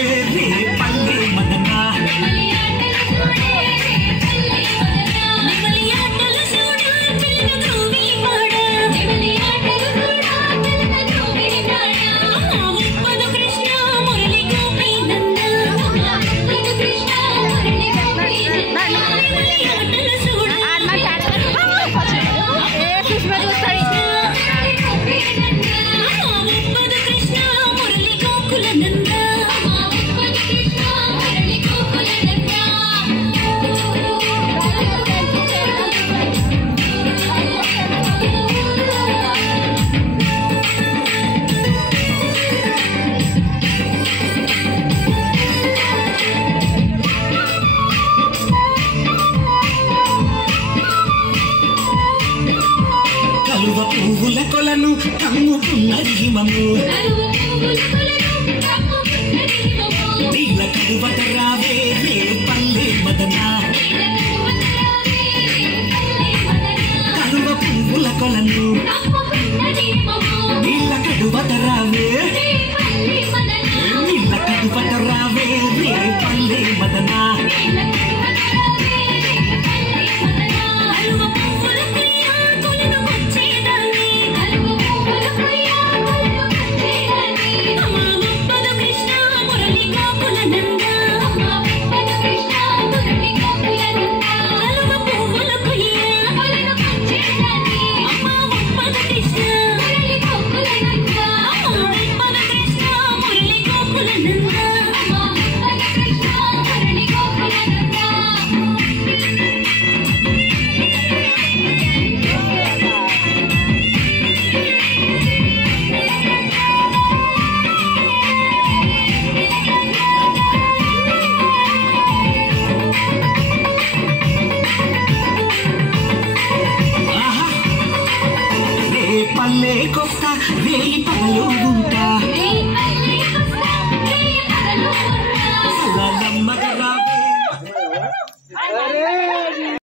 రే పల్లె మదన పువ్వుల కొలను కమ్ముకున్నది హిమము నీల కడువట రావే రే పల్లె మదన కలువ పువ్వుల కొలను నీల కడువట రావే నీల కడువట రావే రే పల్లె మదన పల్లె కొత్త రేయి పగలు